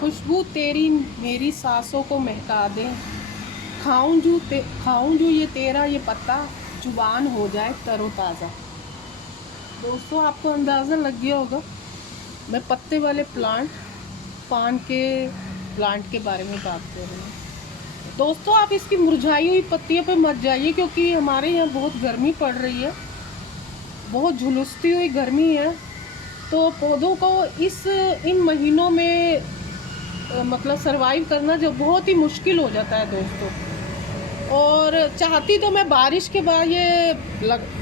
खुशबू तेरी मेरी सांसों को महका दे, खाऊं जो ये तेरा ये पत्ता, जुबान हो जाए तरोताज़ा। दोस्तों, आपको अंदाज़ा लग गया होगा मैं पत्ते वाले प्लांट, पान के प्लांट के बारे में बात कर रही हूँ। दोस्तों, आप इसकी मुरझाई हुई पत्तियों पे मत जाइए, क्योंकि हमारे यहाँ बहुत गर्मी पड़ रही है, बहुत झुलसती हुई गर्मी है। तो पौधों को इन महीनों में मतलब सरवाइव करना जो बहुत ही मुश्किल हो जाता है दोस्तों। और चाहती तो मैं बारिश के बाद ये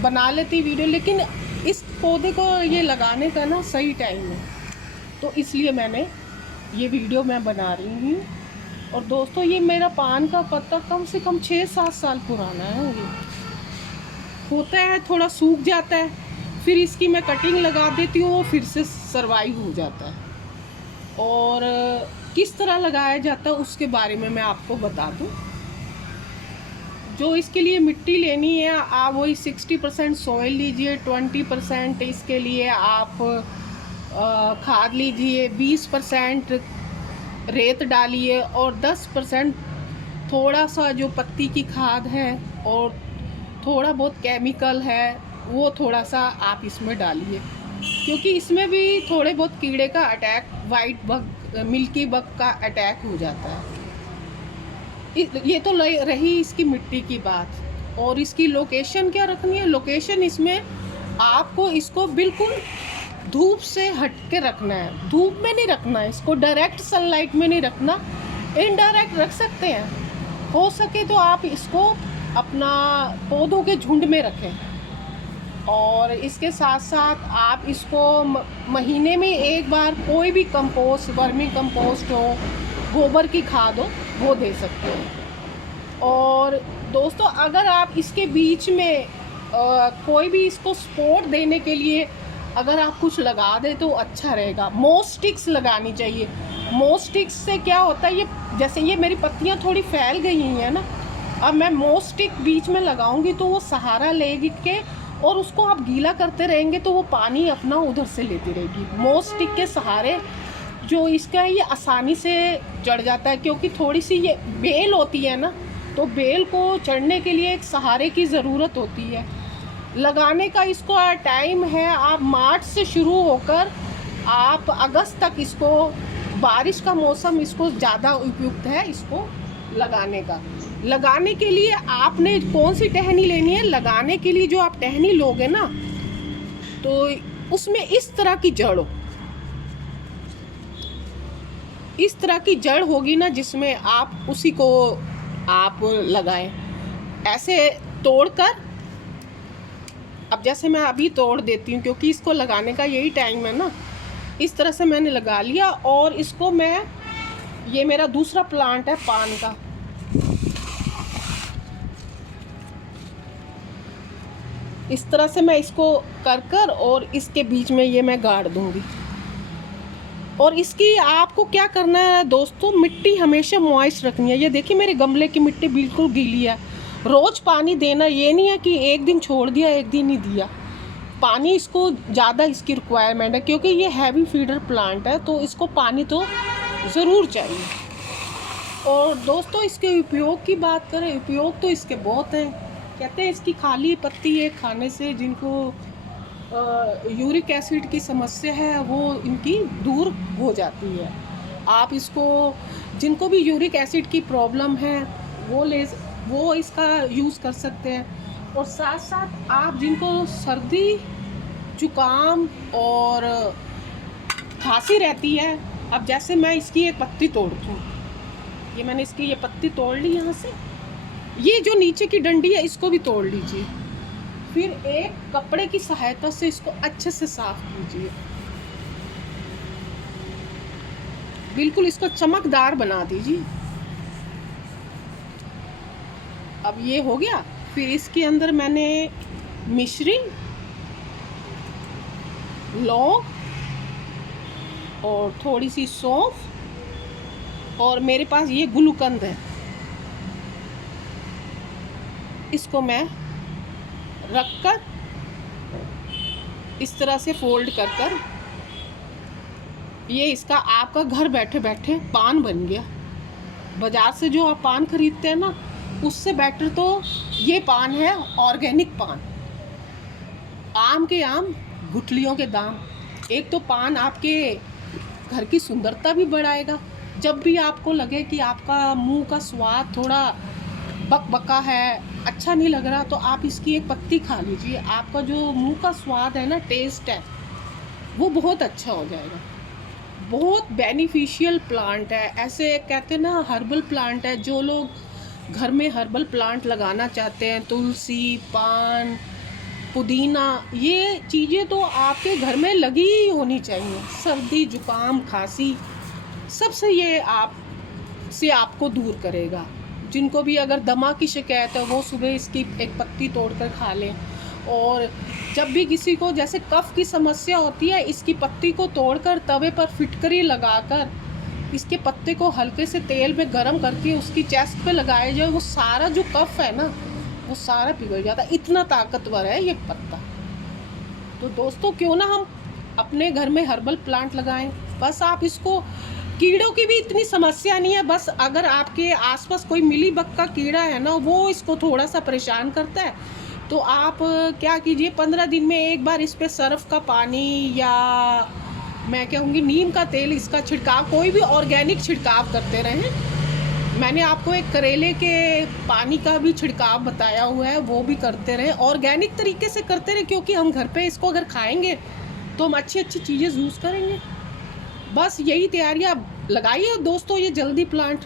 बना लेती वीडियो, लेकिन इस पौधे को ये लगाने का ना सही टाइम है, तो इसलिए मैंने ये वीडियो मैं बना रही हूँ। और दोस्तों, ये मेरा पान का पत्ता कम से कम 6-7 साल पुराना है। ये होता है, थोड़ा सूख जाता है, फिर इसकी मैं कटिंग लगा देती हूँ, फिर से सरवाइव हो जाता है। और किस तरह लगाया जाता है उसके बारे में मैं आपको बता दूँ। जो इसके लिए मिट्टी लेनी है, आप वही 60% सॉइल लीजिए, 20% इसके लिए आप खाद लीजिए, 20% रेत डालिए, और 10% थोड़ा सा जो पत्ती की खाद है और थोड़ा बहुत केमिकल है वो थोड़ा सा आप इसमें डालिए, क्योंकि इसमें भी थोड़े बहुत कीड़े का attack, white bug, milky bug का अटैक हो जाता है। ये तो रही इसकी मिट्टी की बात। और इसकी लोकेशन क्या रखनी है? लोकेशन इसमें आपको इसको बिल्कुल धूप से हट के रखना है, धूप में नहीं रखना है इसको, डायरेक्ट सनलाइट में नहीं रखना, इनडायरेक्ट रख सकते हैं। हो सके तो आप इसको अपना पौधों के झुंड में रखें। और इसके साथ साथ आप इसको महीने में एक बार कोई भी कंपोस्ट, वर्मी कंपोस्ट हो, गोबर की खाद हो, वो दे सकते हैं। और दोस्तों, अगर आप इसके बीच में कोई भी इसको सपोर्ट देने के लिए अगर आप कुछ लगा दें तो अच्छा रहेगा। मोस्टिक्स लगानी चाहिए। मोस्टिक्स से क्या होता है, ये जैसे ये मेरी पत्तियां थोड़ी फैल गई हैं ना, अब मैं मोस्टिक बीच में लगाऊंगी तो वो सहारा लेगी के, और उसको आप गीला करते रहेंगे तो वो पानी अपना उधर से लेती रहेगी। मोस्टिक के सहारे जो इसका ये आसानी से चढ़ जाता है, क्योंकि थोड़ी सी ये बेल होती है ना, तो बेल को चढ़ने के लिए एक सहारे की ज़रूरत होती है। लगाने का इसको टाइम है, आप मार्च से शुरू होकर आप अगस्त तक इसको, बारिश का मौसम इसको ज़्यादा उपयुक्त है इसको लगाने का। लगाने के लिए आपने कौन सी टहनी लेनी है? लगाने के लिए जो आप टहनी लोगे ना, तो उसमें इस तरह की जड़ हो, इस तरह की जड़ होगी ना, जिसमें आप उसी को आप लगाएं। ऐसे तोड़कर, अब जैसे मैं अभी तोड़ देती हूँ क्योंकि इसको लगाने का यही टाइम है ना, इस तरह से मैंने लगा लिया। और इसको मैं, ये मेरा दूसरा प्लांट है पान का, इस तरह से मैं इसको कर और इसके बीच में ये मैं गाड़ दूंगी। और इसकी आपको क्या करना है दोस्तों, मिट्टी हमेशा मॉइस्ट रखनी है। ये देखिए मेरे गमले की मिट्टी बिल्कुल गीली है। रोज़ पानी देना, ये नहीं है कि एक दिन छोड़ दिया एक दिन नहीं दिया। पानी इसको ज़्यादा इसकी रिक्वायरमेंट है, क्योंकि ये हैवी फीडर प्लांट है, तो इसको पानी तो ज़रूर चाहिए। और दोस्तों, इसके उपयोग की बात करें, उपयोग तो इसके बहुत हैं। कहते हैं इसकी खाली पत्ती है खाने से जिनको यूरिक एसिड की समस्या है वो इनकी दूर हो जाती है। आप इसको, जिनको भी यूरिक एसिड की प्रॉब्लम है वो इसका यूज़ कर सकते हैं। और साथ साथ आप जिनको सर्दी, जुकाम और खांसी रहती है, अब जैसे मैं इसकी एक पत्ती तोड़ती हूँ, ये मैंने इसकी ये पत्ती तोड़ ली यहाँ से, ये जो नीचे की डंडी है इसको भी तोड़ लीजिए। फिर एक कपड़े की सहायता से इसको अच्छे से साफ कीजिए, बिल्कुल इसको चमकदार बना दीजिए। अब ये हो गया। फिर इसके अंदर मैंने मिश्री, लौंग और थोड़ी सी सौंफ, और मेरे पास ये गुलकंद है, इसको मैं रखकर इस तरह से फोल्ड कर ये इसका आपका घर बैठे बैठे पान बन गया। बाज़ार से जो आप पान खरीदते हैं ना, उससे बेटर तो ये पान है, ऑर्गेनिक पान। आम के आम, गुठलियों के दाम। एक तो पान आपके घर की सुंदरता भी बढ़ाएगा। जब भी आपको लगे कि आपका मुंह का स्वाद थोड़ा बकबका है, अच्छा नहीं लग रहा, तो आप इसकी एक पत्ती खा लीजिए। आपका जो मुंह का स्वाद है ना, टेस्ट है, वो बहुत अच्छा हो जाएगा। बहुत बेनिफिशियल प्लांट है। ऐसे कहते हैं ना, हर्बल प्लांट है। जो लोग घर में हर्बल प्लांट लगाना चाहते हैं, तुलसी, पान, पुदीना, ये चीज़ें तो आपके घर में लगी ही होनी चाहिए। सर्दी, जुकाम, खांसी, सबसे ये आपको दूर करेगा। जिनको भी अगर दमा की शिकायत है, वो सुबह इसकी एक पत्ती तोड़कर खा लें। और जब भी किसी को जैसे कफ की समस्या होती है, इसकी पत्ती को तोड़कर तवे पर फिटकरी लगाकर इसके पत्ते को हल्के से तेल में गरम करके उसकी चेस्ट पे लगाया जाए, वो सारा जो कफ है ना, वो सारा पिघल जाता है। इतना ताकतवर है ये पत्ता। तो दोस्तों, क्यों ना हम अपने घर में हर्बल प्लांट लगाएं। बस आप इसको, कीड़ों की भी इतनी समस्या नहीं है। बस अगर आपके आसपास कोई मिलीबग का कीड़ा है ना, वो इसको थोड़ा सा परेशान करता है, तो आप क्या कीजिए, 15 दिन में एक बार इस पे सर्फ का पानी या मैं कहूँगी नीम का तेल, इसका छिड़काव, कोई भी ऑर्गेनिक छिड़काव करते रहें। मैंने आपको एक करेले के पानी का भी छिड़काव बताया हुआ है, वो भी करते रहें। ऑर्गेनिक तरीके से करते रहें, क्योंकि हम घर पे इसको अगर खाएंगे तो हम अच्छी अच्छी चीज़ें यूज़ करेंगे। बस यही तैयारियाँ लगाइए दोस्तों। ये जल्दी प्लांट,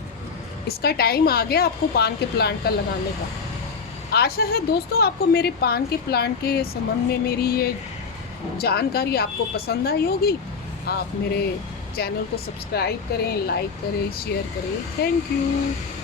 इसका टाइम आ गया आपको पान के प्लांट का लगाने का। आशा है दोस्तों, आपको मेरे पान के प्लांट के संबंध में मेरी ये जानकारी आपको पसंद आई होगी। आप मेरे चैनल को सब्सक्राइब करें, लाइक करें, शेयर करें। Thank you.